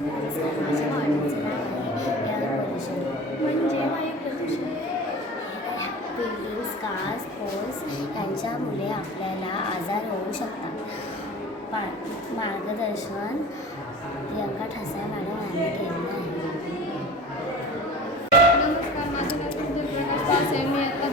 म्हणजे वायू प्रदूषण बिल्डिंग्स कार्स यांच्यामुळे आपल्याला आजार होऊ शकतात. पा मार्गदर्शन प्रियंका ठसाय मॅडम यांनी केलं आहे. नमस्कार नाव प्रकाश आहे. मी आता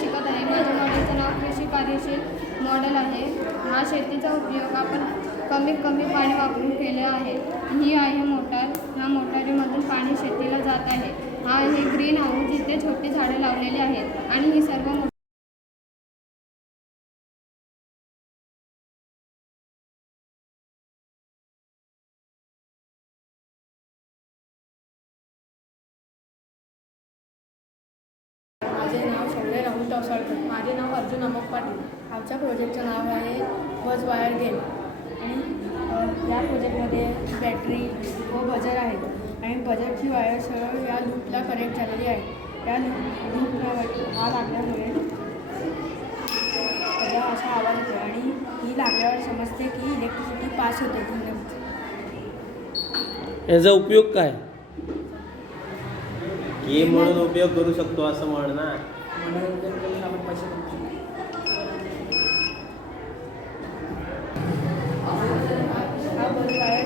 शिकत आहे. माझ्या मॉडेलचं नाव कृषी कार्यशील मॉडेल आहे. हा शेतीचा उपयोग आपण कमीत कमी पाणी वापरून केले आहे. ही आहे मोटार. ह्या मोटारीमधून पाणी शेतीला जात आहे. हा हे ग्रीन हाऊस. जिथे छोटी झाडं लावलेली आहेत. आणि ही सर्व माझे नाव शौर्य राहुल टवसाळकर माझे नाव अर्जुन अमोक पाटील. आमच्या प्रोजेक्टचं नाव आहे वज वायर गेम. आणि या प्रोजेक्टमध्ये बॅटरी व बजर आहेत. आणि बजरची वायर सरळ या लूपला कनेक्ट झालेली आहे. या लूप लूपला हा लागल्यामुळे त्याचा असा आवाज होतो आणि ही लागल्यावर समजते की इलेक्ट्रिसिटी पास होते धन्यवाद याचा उपयोग काय? गेम म्हणून उपयोग करू शकतो असं म्हण ना मनोरंजन करून आपण पैसे कमवू आहे.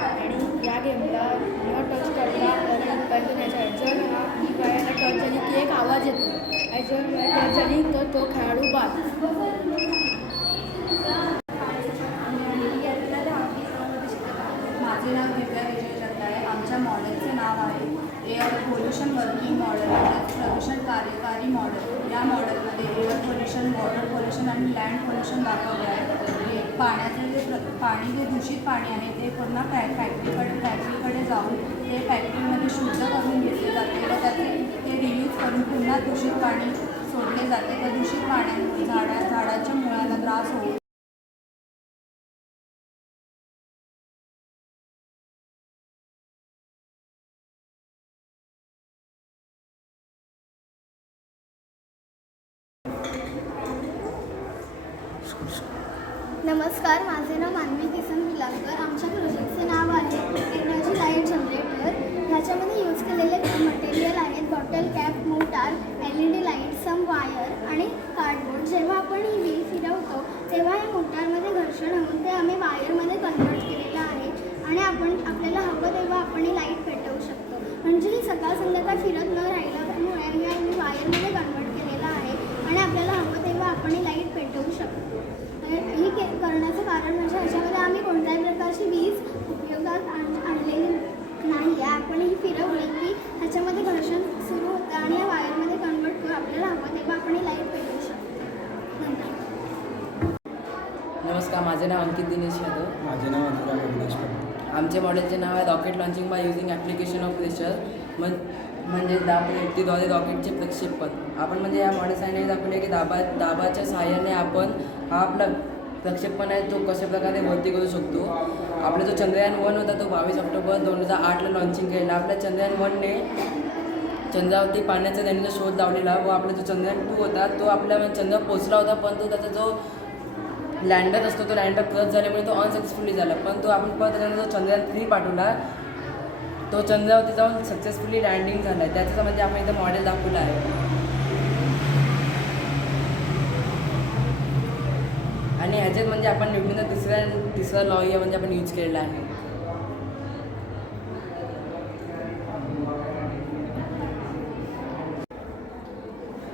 आणि या गेमला न टच करता आपल्याला इम्पॅक्ट देण्याचा आहे जर हा ही वायरला टच झाली की एक आवाज येतो आणि जर वायर टच झाली तर तो खेळाडू बाद माझे नाव दिव्या विजय जगदाळे आमच्या मॉडेलचे नाव आहे प्रदूषण वर्किंग मॉडेल प्रदूषण कार्यकारी मॉडेल या मॉडेलमध्ये एअर पोल्युशन वॉटर पोल्युशन आणि लँड पोल्युशन दाखवले आहे. पाण्याचे जे प्र पाणी जे दूषित पाणी आहे ते पुन्हा फॅ फॅक्टरीकडे फॅक्टरीकडे जाऊन ते फॅक्टरीमध्ये शुद्ध करून घेतले जाते व त्याचे ते रियूज करून पुन्हा दूषित पाणी सोडले जाते. त्या दूषित पाण्यामुळे झाडा झाडाच्या मुळाला त्रास होऊन नमस्कार माझे नाव मानवी किसन पिलांकर आमच्या प्रोजेक्टचे नाव आहे एनर्जी लाइट जनरेटर ह्याच्यामध्ये यूज केलेले मटेरियल आहेत bottle cap motor L E D light some wire आणि कार्डबोर्ड जेव्हा आपण ही व्हील फिरवतो तेव्हा या मोटारमध्ये घर्षण होऊन ते आम्ही वायरमध्ये कन्वर्ट केलेलं आहे आणि आपण आपल्याला हवं तेव्हा आपण ही लाइट पेटवू शकतो. म्हणजे ही सकाळ संध्याकाळ फिरत न राहिल्यामुळे हे आम्ही वायरमध्ये कन्वर्ट केलेलं आहे आणि आपल्याला आपण ही लाइट पेटवू शकतो. ही के करण्याचं कारण म्हणजे ह्याच्यामध्ये आम्ही कोणत्याही प्रकारची वीज उपयोगात आण आणलेली नाही. आहे आपण ही फिरवली की ह्याच्यामध्ये घर्षण सुरू होतं आणि या वायरमध्ये कन्वर्ट करून आपल्याला हवं तेव्हा आपण ही लाइट पेटवू शकतो. धन्यवाद. नमस्कार माझे नाव अंकित दिनेश यादव. माझे नाव अनुराग अविनाश पटेल. आमचे मॉडेलचे नाव आहे rocket launching by using application of pressure म्हण म्हणजे दाब एट्टीद्वारे रॉकेटचे प्रक्षेपण. आपण म्हणजे या मॉडेलसाठी दाखवले की दाबा दाबाच्या सहाय्याने आपण हा आपला प्रक्षेपण आहे तो कशा प्रकारे वरती करू शकतो. आपला जो चंद्रयान वन होता तो बावीस ऑक्टोबर दोन हजार आठला लॉन्चिंग केलेला. आपल्या चंद्रयान वनने चंद्रावरती पाण्याचा त्यांनी शोध लावलेला व आपला जो चंद्रयान टू होता तो आपल्या चंद्र पोचला होता पण तो त्याचा जो लँडर असतो तो लँडर क्रच झाल्यामुळे तो अनसक्सेसफुली झाला. पण तो आपण परत त्यानंतर जो चंद्रयान थ्री पाठवला तो चंद्रावरती जाऊन सक्सेसफुली लँडिंग झाला आहे त्याचं म्हणजे आपण इथं मॉडेल दाखवलं आहे. आणि ह्याच्यात म्हणजे आपण निवडून तिसऱ्या तिसरा लॉ म्हणजे आपण यूज केलेला आहे.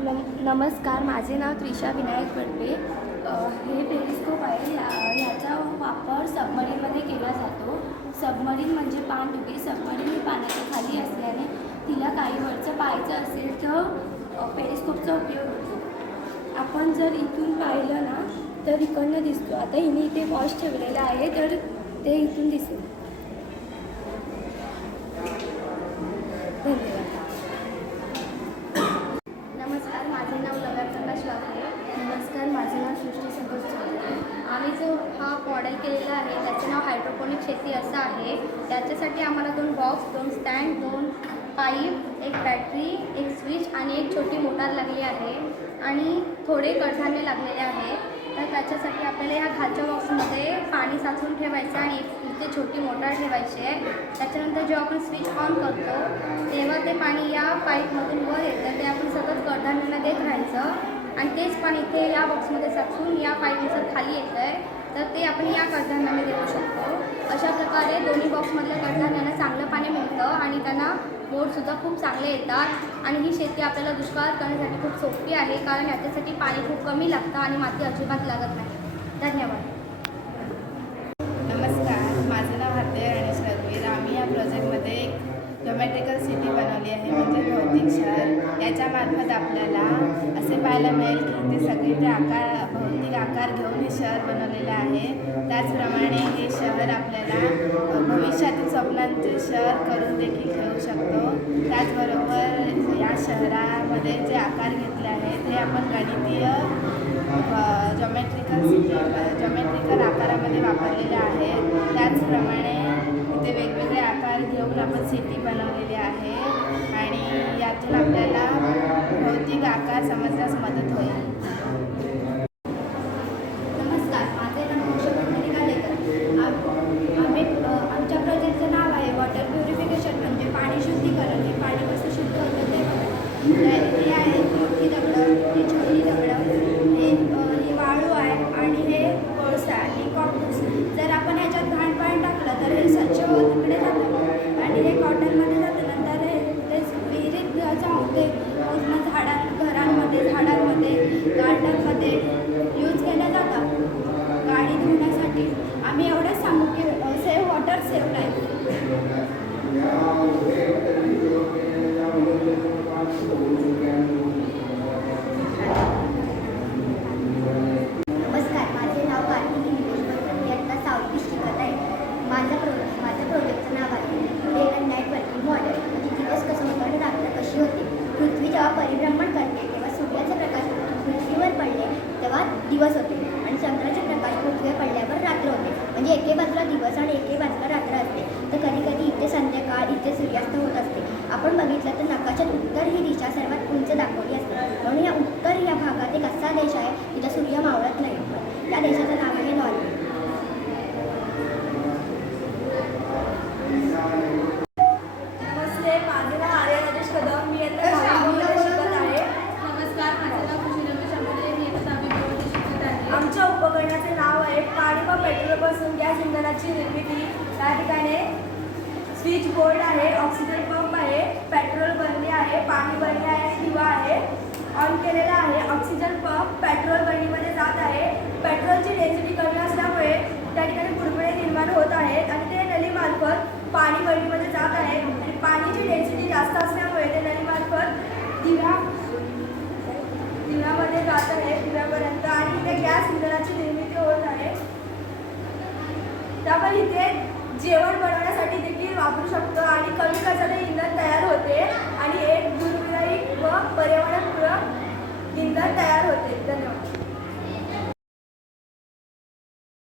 नम नमस्कार माझे नाव त्रिशा विनायक बडवे हे टेलिस्कोप आहे. ह्या ह्याचा वापर सबमरीनमध्ये केला जातो. सबमरीन म्हणजे पाणडुबी सबमरीन ही पाण्याच्या खाली असल्याने तिला काही वरचं पाहायचं असेल तर पेरिस्कोपचा उपयोग होतो. आपण जर इथून पाहिलं ना तर इकडनं दिसतो. आता हिने इथे वॉश ठेवलेला आहे तर ते इथून दिसेल. धन्यवाद नमस्कार माझे नाव लव्या प्रकाश वाघरे नमस्कार माझे नाव सृष्टी संतोष चौधरी आम्ही जो हा मॉडेल केलेला आहे त्याचं नाव हायड्रोपोनिक शेती असं आहे त्याच्यासाठी आम्हाला दोन बॉक्स दोन स्टँड दोन पाईप एक बॅटरी एक स्विच आणि एक छोटी मोटार लागली आहे आणि थोडे कडधान्य लागलेले आहे. तर त्याच्यासाठी आपल्याला ह्या खालच्या बॉक्समध्ये पाणी साचवून ठेवायचं आणि एक इथे छोटी मोटार ठेवायची आहे. त्याच्यानंतर जेव्हा आपण स्विच ऑन करतो तेव्हा ते पाणी या पाईपमधून वर येतं. ते आपण सतत कडधान्यांना देत राहायचं आणि तेच पाणी इथे या बॉक्समध्ये साचून या पाईपनुसार खाली येतं आहे तर ते आपण या कडधान्याला देऊ शकतो. अशा प्रकारे दोन्ही बॉक्समधल्या कडधान्यांना चांगलं पाणी मिळतं आणि त्यांना मोडसुद्धा खूप चांगले येतात. आणि ही शेती आपल्याला दुष्काळात करण्यासाठी खूप सोपी आहे कारण याच्यासाठी पाणी खूप कमी लागतं आणि माती अजिबात लागत नाही. धन्यवाद नमस्कार माझं नाव हाते गणेश रघुवीर आम्ही या प्रोजेक्टमध्ये एक जॉमेट्रिकल सिटी बनवली आहे म्हणजे भौतिक शहर. याच्यामार्फत आपल्याला असे पाहायला मिळेल की ते सगळे ते आकार भौतिक आकार घेऊन हे शहर बनवलेलं आहे. त्याचप्रमाणे हे शहर आपल्याला भविष्यातील स्वप्नांचे शहर करून देखील घेऊ शकतो. त्याचबरोबर या शहरामध्ये जे आकार घेतले आहेत ते आपण गणितीय जॉमेट्रिकल जॉमेट्रिकल आकारामध्ये वापरलेले आहे. त्याचप्रमाणे ते वेगवेगळे आकार घेऊन आपण सिटी बनवलेली आहे आणि यातून आपल्याला भौतिक आकार समजण्यास मदत होईल. नमस्कार माझे नाव हर्षवर्धन निकालेकर आम- आम्ही आमच्या प्रोजेक्टचं नाव आहे वॉटर प्युरिफिकेशन म्हणजे पाणी शुद्धीकरण. हे पाणी कसं शुद्ध होतं ते बघा. हे आहेत मोठी दगडं ही छोटी दगडं हे अ, ही वाळू आहे आणि हे कोळसा आणि कॉटन्स जर आपण ह्याच्यात घाण पाणी टाकलं तर हे स्वच्छ होत तिकडे जातं आणि हे कॉटनमध्ये जातं नंतर हे ते विहिरीत जाऊन ते पूर्ण झाडां घरांमध्ये झाडांमध्ये गार्डनमध्ये यूज केलं जातं गाडी धुण्यासाठी आम्ही एवढंच सांगू की सेव्ह वॉटर सेव्ह लाईफ नमस्कार माझे नाव कार्तिकी निलेश बद्र मी आत्ता सावली शिकत आहे माझं प्रो माझं प्रोजेक्टचं नाव आहे day and night working model म्हणजे दिवस कसं होतं आणि रात्र कशी होती पृथ्वी जेव्हा परिभ्रमण करते तेव्हा सूर्याचे प्रकाश पृथ्वीवर पडले दिवस होते. आणि चंद्राचे प्रकाश पृथ्वी पडल्यावर रात्र होते. म्हणजे एके बाजूला दिवस आणि एके बाजूला रात्र असते. तर कधी कधी इथे संध्याकाळ इथे सूर्यास्त होत असते. आपण बघितलं तर नकाशात उत्तर ही दिशा सर्वात उंच दाखवली असते. म्हणून या उत्तर या भागात एक असा देश आहे जिथं सूर्य मावळत नाही. या देशाचं नाव आहे नॉर्वे नमस्ते माझे नाव आर्या राजेश कदम मी आता दहावीमध्ये शिकत आहे नमस्कार माझं नाव खुशी रमेश आंबेडे मी आता दहावीमध्ये शिकत आहे आमच्या उपकरणाचे नाव आहे. पाणी व पेट्रोलपासून गॅस इंधनाची निर्मिती. त्या ठिकाणी स्विच बोर्ड आहे ऑक्सिजन पंप आहे पेट्रोल बरणी आहे पाणी बरणी आहे आणि दिवा आहे. ऑन केलेला आहे ऑक्सिजन पंप पेट्रोल बरणीमध्ये जात आहे. पेट्रोलची डेन्सिटी कमी असल्यामुळे त्या ठिकाणी बुडबुडे निर्माण होत आहेत आणि ते नलीमार्फत पाणी बरणीमध्ये जात आहे. आणि पाणीची डेन्सिटी जास्त असल्यामुळे ते नलीमार्फत दिव्या दिव्यामध्ये जात आहे. दिव्यापर्यंत आपण इथे जेवण बनवण्यासाठी देखील वापरू शकतो. आणि कमी खर्चाने इंधन तयार होते. आणि एक गुणगुणाई व पर्यावरणपूरक इंधन तयार होते. धन्यवाद.